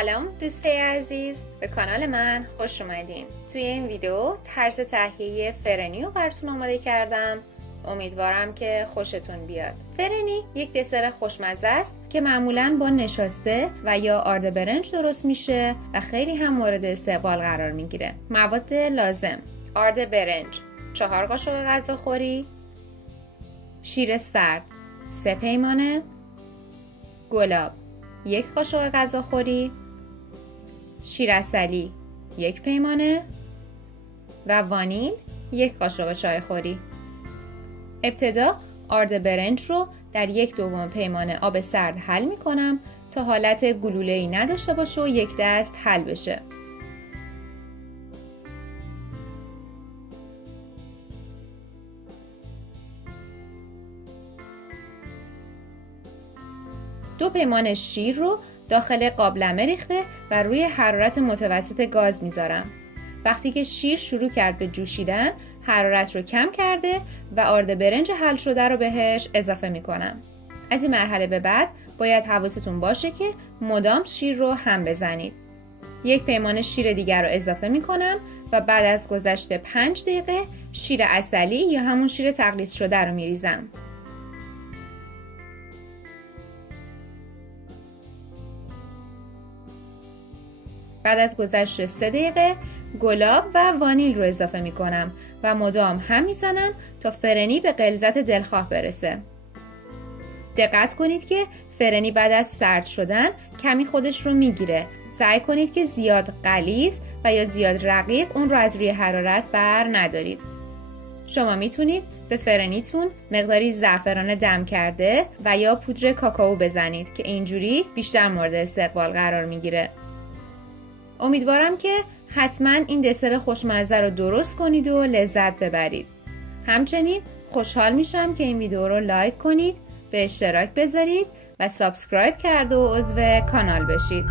سلام دوستای عزیز، به کانال من خوش اومدین. توی این ویدیو طرز تهیه فرنی رو براتون آماده کردم. امیدوارم که خوشتون بیاد. فرنی یک دسر خوشمزه است که معمولاً با نشاسته و یا آرد برنج درست میشه و خیلی هم مورد استقبال قرار میگیره. مواد لازم: آرد برنج 4 قاشق غذاخوری، شیر سرد 3 پیمانه، گلاب 1 قاشق غذاخوری، شیر عسلی 1 پیمانه و وانیل 1 قاشق چایخوری. ابتدا آرد برنج رو در 1/2 پیمانه آب سرد حل می کنم تا حالت گلوله‌ای نداشته باشه و یک دست حل بشه. دو پیمانه شیر رو داخل قابلمه ریخته و روی حرارت متوسط گاز میذارم. وقتی که شیر شروع کرد به جوشیدن، حرارت رو کم کرده و آرد برنج حل شده رو بهش اضافه میکنم. از این مرحله به بعد باید حواستون باشه که مدام شیر رو هم بزنید. 1 پیمانه شیر دیگر رو اضافه میکنم و بعد از گذشت 5 دقیقه شیر عسلی یا همون شیر تقلیص شده رو میریزم. بعد از گذشت 3 دقیقه گلاب و وانیل رو اضافه می کنم و مدام هم میزنم تا فرنی به غلظت دلخواه برسه. دقت کنید که فرنی بعد از سرد شدن کمی خودش رو میگیره. سعی کنید که زیاد غلیظ و یا زیاد رقیق اون رو از روی حرارت بر ندارید. شما میتونید به فرنیتون مقداری زعفران دم کرده و یا پودر کاکائو بزنید که اینجوری بیشتر مورد استقبال قرار میگیره. امیدوارم که حتما این دسر خوشمزه رو درست کنید و لذت ببرید. همچنین خوشحال میشم که این ویدیو رو لایک کنید، به اشتراک بذارید و سابسکرایب کرده و عضو کانال بشید.